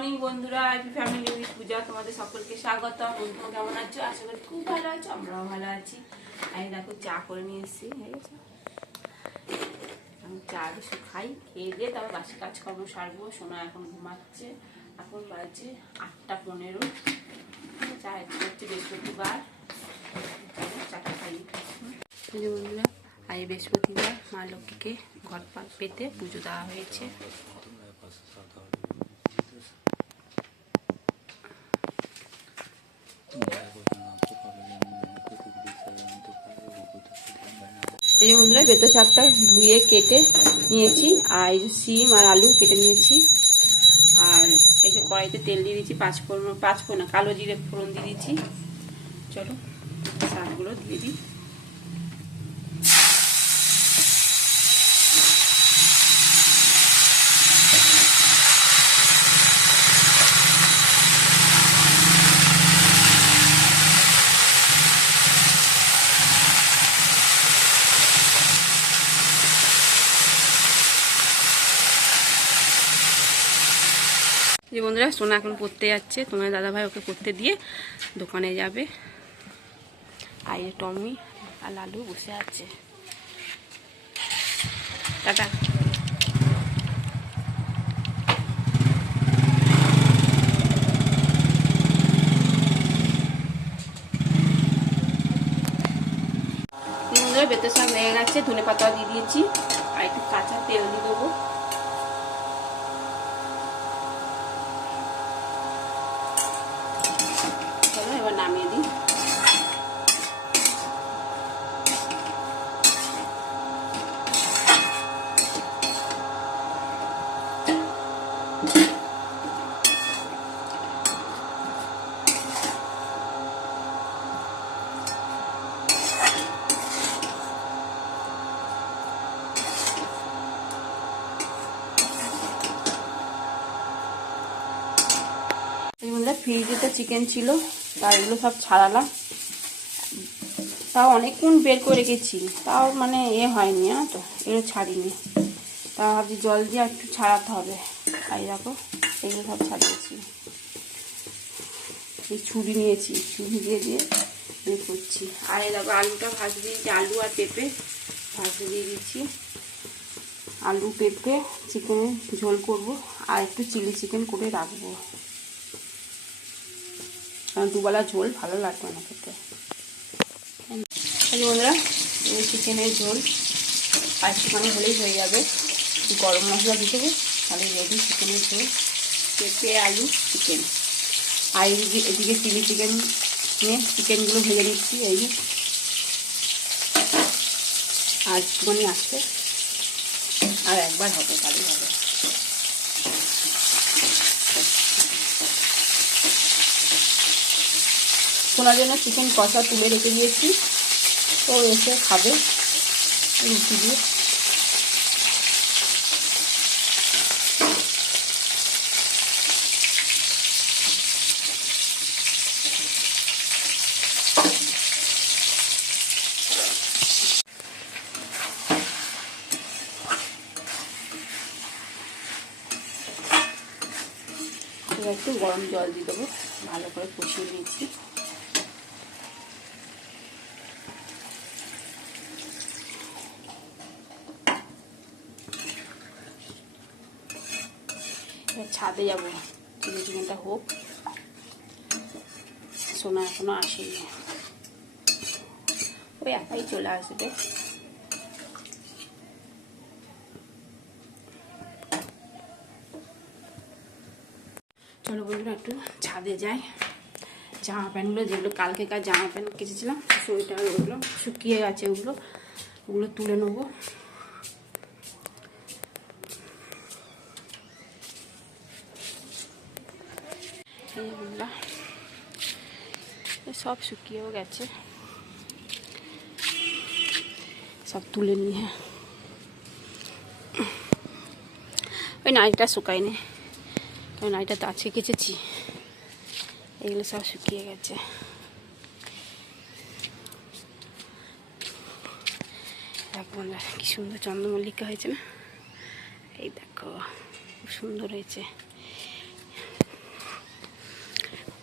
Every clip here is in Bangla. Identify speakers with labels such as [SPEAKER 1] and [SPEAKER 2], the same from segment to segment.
[SPEAKER 1] মর্নিং বন্ধুরা হ্যাপি ফ্যামিলি উইথ পূজা, তোমাদের সকলকে স্বাগত বন্ধু কেমন আছো? আশা করি খুব ভালো আছো, আমরাও ভালো আছি। আমি দেখো, চা করে নিয়ে এসেছি আমি চা বেশি খাই, খেয়ে দিয়ে তারপর বাসি কাজকর্ম সারবো। সোনা এখন ঘুমাচ্ছে। এখন বাজে আটটা পনেরো। চা হচ্ছে বৃহস্পতিবার। চাটা খাই। বন্ধুরা, আজ বৃহস্পতিবার, মা লক্ষ্মীকে ঘর পেতে পুজো দেওয়া হয়েছে। এই যে বন্ধুরা বেতো শাকটা ধুয়ে কেটে নিয়েছি, আর এই যে সিম আর আলু কেটে নিয়েছি। আর এই যে কড়াইতে তেল দিয়ে দিয়েছি, পাঁচ ফোড়ন, পাঁচ কালো জিরে ফোড়ন দিয়ে দিয়েছি। চলো শাকগুলো দিয়ে দিই যে বন্ধুরা, সোনা এখন পড়তে যাচ্ছে। তোমার দাদাভাই ওকে পড়তে দিয়ে দোকানে যাবে। আর টমি আর লালু বসে আছে। টাটা। বন্ধুরা বেতে শাক হয়ে গেছে ধনে পাতা দিয়ে দিয়েছি। আর একটু কাঁচা তেল দিয়ে দেবো চলো এবার নামিয়ে দিই এই বন্ধুরা ফ্রিজে তো চিকেন ছিল, তা এগুলো সব ছাড়ালাম। তাও অনেকক্ষণ বের করে রেখেছি, তাও মানে এ হয়নি, জানো তো? এগুলো ছাড়িনি। তা ভাবছি জল দিয়ে একটু ছাড়াতে হবে। তাই দেখো, এগুলো সব ছাড়িয়েছি। এই ছুরি নিয়েছি, ছুরি দিয়ে দিয়ে বের করছি। আর দেখো, আলুটা ভাজে দিয়েছি, আলু আর পেঁপে ভাজে দিয়ে দিচ্ছি। আলু, পেঁপে, চিকেনের ঝোল করব, আর একটু চিলি চিকেন করে রাখব। কারণ দুবেলা ঝোল ভালো লাগবে না খেতে। বন্ধুরা চিকেনের ঝোল। একটুখানি হলেই হয়ে যাবে। গরম মশলা দিতে দেবো তাহলে রেডি চিকেনের ঝোল। পেঁপে, আলু, চিকেন। আর এদিকে চিলি চিকেন নিয়ে চিকেনগুলো ভেজে নিচ্ছি, এই। আর একটুখানি আসছে আর একবার হবে তাহলেই হবে। শোনার জন্য চিকেন কষা তুলে রেখে দিয়েছি। ও এসে খাবে রুটি দিয়ে। একটু গরম জল দিয়ে দেবো, ভালো করে কষিয়ে নিয়েছি ছাদে যাব। চিলি চিকেনটা হোক। সোনা এখনও আসেনি। ওই একাই চলে আসবে। চলো বন্ধুরা, একটু ছাদে যাই। জামা প্যান্টগুলো যেগুলো কালকেকার জামা প্যান্ট কেচেছিলাম সোয়েটার ওগুলো শুকিয়ে গেছে, ওগুলো ওগুলো তুলে নেব এই বন্ধুরা এ সব শুকিয়েও গেছে। সব তুলে নিয়ে। ওই নাইটা শুকায়নি ওই নাইটা তো আজকে কেচেছি। এগুলো সব শুকিয়ে গেছে। দেখ বন্ধুরা, কি সুন্দর চন্দ্রমল্লিকা হয়েছে না? এই দেখো, খুব সুন্দর হয়েছে।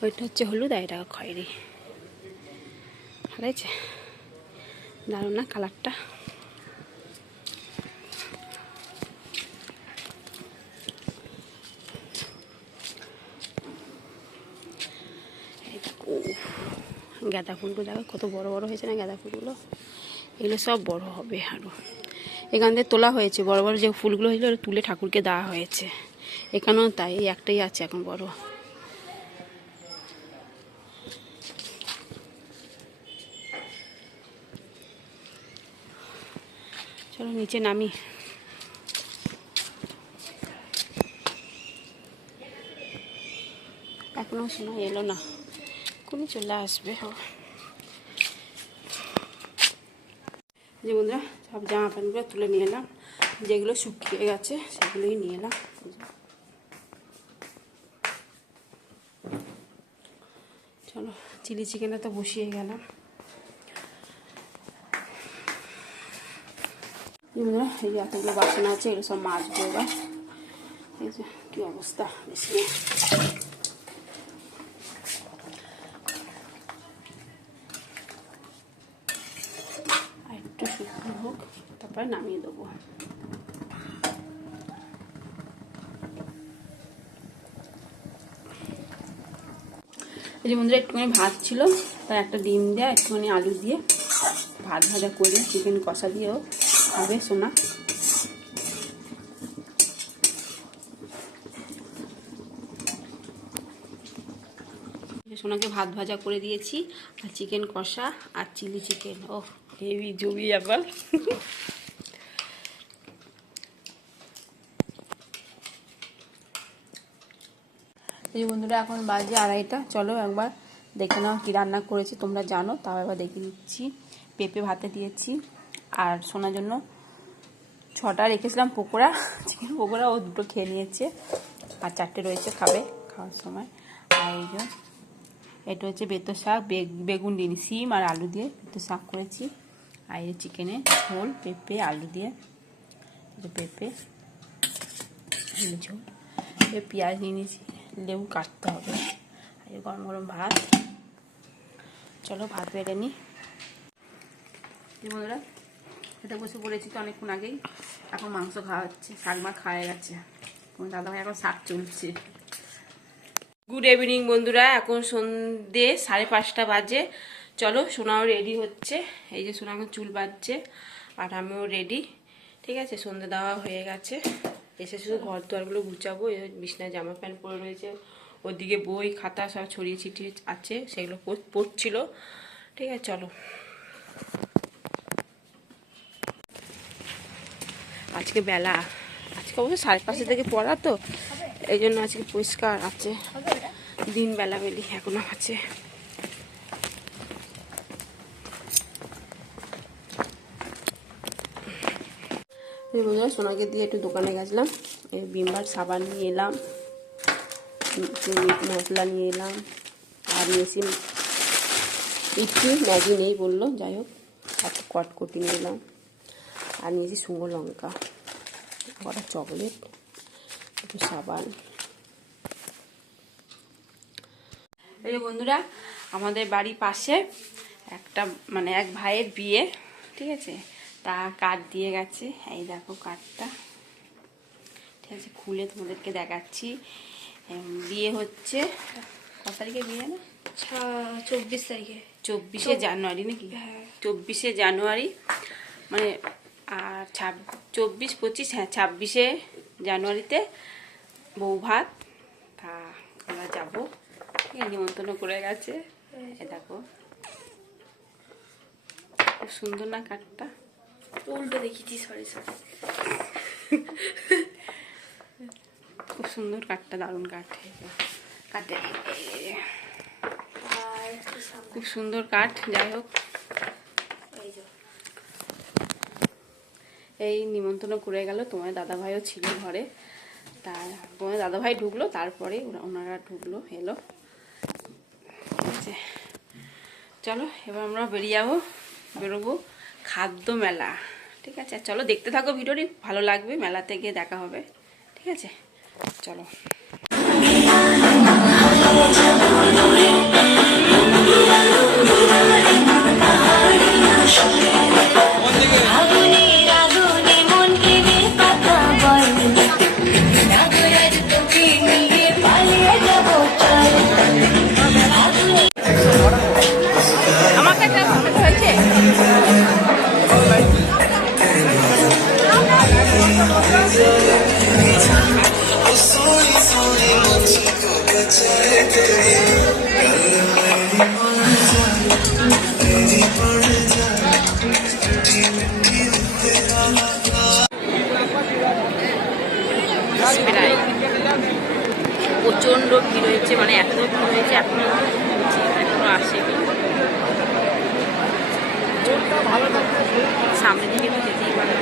[SPEAKER 1] ওইটা হচ্ছে হলুদ আর এটা খয়েরি। হয়েছে দারুণ না কালারটা? গাঁদা ফুলগুলো দেখো, কত বড় বড় হয়েছে না গাঁদা ফুলগুলো? এগুলো সব বড় হবে আরও এখান থেকে তোলা হয়েছে, বড় বড় যে ফুলগুলো হয়েছিল তুলে ঠাকুরকে দেওয়া হয়েছে। এখানেও তাই, একটাই আছে এখন বড়। চলো নিচে নামি। এখনও সময় এলো না। কোন চলে আসবে। যে বন্ধুরা, সব জামা প্যান্টগুলো তুলে নিয়ে এলাম। যেগুলো শুকিয়ে গেছে, সেগুলোই নিয়ে এলাম। চলো, চিলি চিকেনটা তো বসিয়ে গেলাম। বন্ধুরা এই যে এতগুলো বাসন আছে, এগুলো সব মাজবো এবার। এই যে, কী অবস্থা? বেশি একটু শুকনো হোক, তারপরে নামিয়ে দেবো। এই যে বন্ধুরা, একটুখানি ভাত ছিল তার একটা ডিম দেওয়া একটুখানি আলু দিয়ে ভাত ভাজা করে চিকেন কষা দিয়েও খাবে সোনা সোনাকে ভাত ভাজা করে দিয়েছি, আর চিকেন কষা, আর চিলি চিকেন ও হেভি জমি আবার। এই বন্ধুরা, এখন বাজে আড়াইটা। চলো একবার দেখে নাও কি রান্না করেছি, তোমরা জানো, তাও একবার দেখে দিচ্ছি পেঁপে ভাতে দিয়েছি। আর শোনার জন্য ছটা রেখেছিলাম পকোড়া চিকেন পকোড়া, ও দুটো খেয়ে নিয়েছে। আর চারটে রয়েছে খাবে খাওয়ার সময়। আর এই যে, এটা হচ্ছে বেতো শাক বেগ- বেগুন দিন সিম আর আলু দিয়ে বেতো শাক করেছি। আর এই চিকেনে ঝোল, পেঁপে, আলু দিয়ে। পেঁপে ঝোল। এই পেঁয়াজ নিয়ে নিয়েছি, লেবু কাটতে হবে। আর গরম গরম ভাত। চলো ভাত বেড়ে নিই বন্ধুরা খেতে বসে পড়েছি তো অনেকক্ষণ আগেই। এখন মাংস খাওয়া হচ্ছে, শাক মা খাওয়া গেছে। তোমার দাদাভাই এখন শাক চলছে। গুড ইভিনিং বন্ধুরা। এখন সন্ধে সাড়ে পাঁচটা বাজে। চলো, সোনাও রেডি হচ্ছে। এই যে সোনা এখন চুল বাজছে আর আমিও রেডি ঠিক আছে, সন্ধে দেওয়া হয়ে গেছে। এসে শুধু ঘর দুয়ারগুলো গুছাবো। বিছনায় জামা প্যান্ট পরে রয়েছে। ওদিকে বই, খাতা সব ছড়িয়ে ছিটিয়ে আছে, সেগুলো পড়- পড়ছিল। ঠিক আছে, চলো। আজকে বেলা। আজকে অবশ্য সাড়ে পাঁচটা থেকে পড়া তো, এই জন্য আজকে পরিষ্কার আছে। দিন বেলা বেলি এখনও আছে। বন্ধুরা সোনাকে দিয়ে একটু দোকানে গেছিলাম। এই বিমবার সাবান নিয়ে এলাম মশলা নিয়ে এলাম, আর নিয়েছি ইডলি ম্যাগি নেই বলল, যাই হোক, একটা কটকটি নিয়ে এলাম। আর নিয়েছি শুকনো লঙ্কা। কটা চকলেট একটু সাবান। এই যে বন্ধুরা আমাদের বাড়ির পাশে একটা মানে এক ভাইয়ের বিয়ে ঠিক আছে? তা কার্ড দিয়ে গেছে। এই দেখো কার্ডটা ঠিক আছে খুলে তোমাদেরকে দেখাচ্ছি। বিয়ে হচ্ছে কত তারিখে বিয়ে না?
[SPEAKER 2] চব্বিশ তারিখে।
[SPEAKER 1] চব্বিশে জানুয়ারি নাকি? চব্বিশে জানুয়ারি মানে আর ছাব চব্বিশ পঁচিশ হ্যাঁ ছাব্বিশে জানুয়ারিতে বউ ভাত। তা আমরা যাব। নিমন্ত্রণ করে গেছে। এ দেখো। খুব সুন্দর না কাঠটা?
[SPEAKER 2] উল্টো দেখিছি সরি সরি
[SPEAKER 1] খুব সুন্দর কাঠটা দারুণ কাঠ। কাঠে খুব সুন্দর কাঠ যাই হোক
[SPEAKER 2] এই যে
[SPEAKER 1] এই নিমন্ত্রণ করে গেল। তোমার দাদাভাইও ছিল ঘরে। তার তোমার দাদাভাই ঢুকলো, তারপরে ওনারা ঢুকলো, এলো। চলো, এবার আমরা বেরিয়ে যাব, বেরোবো খাদ্য মেলা। ঠিক আছে? চলো, দেখতে থাকো ভিডিওটি, ভালো লাগবে, মেলাতে গিয়ে দেখা হবে। ঠিক আছে? চলো। প্রচণ্ড ভিড় হয়েছে মানে এত ভিড় হয়েছে এখনও এখনও আসেনি। সামনের দিকে তো যেতেই পারে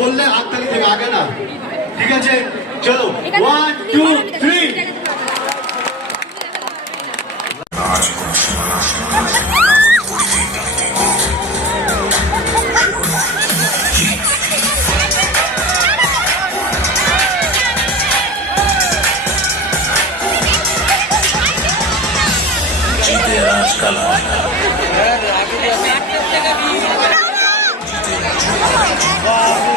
[SPEAKER 3] বললে হাততালি থেকে আগে না। ঠিক আছে? চলো ওয়ান টু থ্রি
[SPEAKER 4] Wow.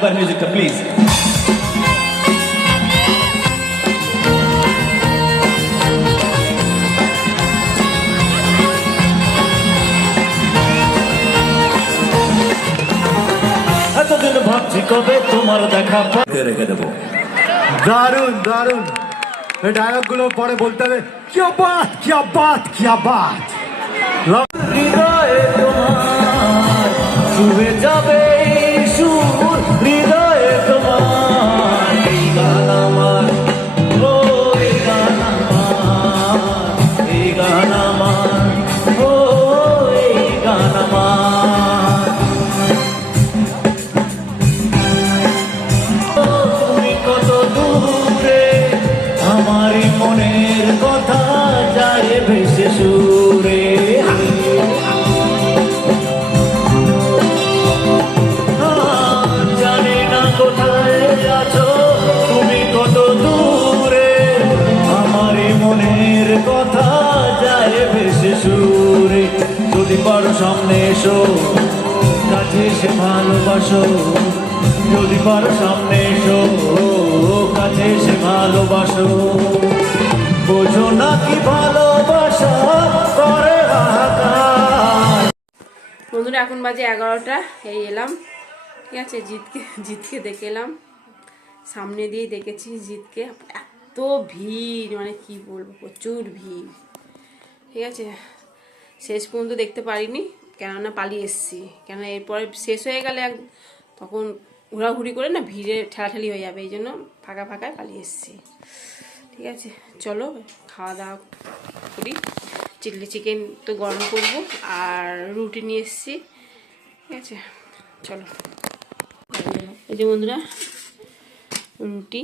[SPEAKER 4] আরেকবার মিউজিকটা প্লিজ এতদিন ভাবছি কবে তোমার দেখা পাবে রেখে দেবো?
[SPEAKER 3] দারুণ দারুণ এই ডায়লগগুলো পরে বলতে হবে কিয়া বাত কিয়া বাত কিয়া বাত
[SPEAKER 4] হৃদয়ে তোমার ছুঁয়ে যাবে। যদি পারো সামনে এসো, কাছে এসে ভালোবাসো। যদি পারো সামনে এসো, কাছে এসে ভালোবাসো। বোঝো না কি ভালোবাসা করে
[SPEAKER 1] বন্ধুরা, এখন বাজে এগারোটা, এই এলাম। ঠিক আছে, জিতকে জিতকে দেখে এলাম। সামনে দিয়ে দেখেছি জিতকে। এত ভিড় মানে কি বলব, প্রচুর ভিড়। ঠিক আছে শেষ পর্যন্ত দেখতে পারিনি, কেননা পালিয়ে এসেছি। কেন এরপরে শেষ হয়ে গেলে এক তখন ঘোরাঘুরি করে না ভিড়ে ঠেলাঠেলি হয়ে যাবে, এই জন্য ফাঁকা ফাঁকায় পালিয়ে এসেছি। ঠিক আছে, চলো খাওয়া দাওয়া করি। চিলি চিকেন তো গরম করব, আর রুটি নিয়ে এসেছি। ঠিক আছে, চলো। এই যে বন্ধুরা, রুটি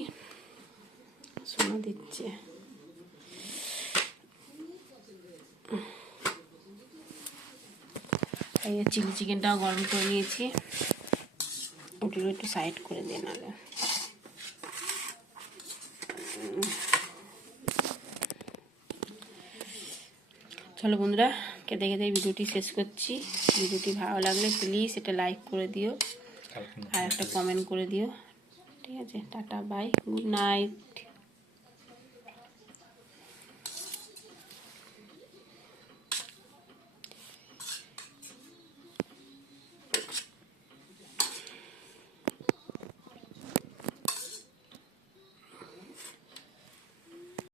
[SPEAKER 1] সোনা দিচ্ছে। এই চিলি চিকেনটাও গরম করে নিয়েছি। ওটিগুলো একটু সাইড করে দিয়ে নালে চলো বন্ধুরা কেটে কেটে ভিডিওটি শেষ করছি। ভিডিওটি ভালো লাগলে প্লিজ এটা লাইক করে দিও। আর একটা কমেন্ট করে দিও। ঠিক আছে টাটা বাই গুড নাইট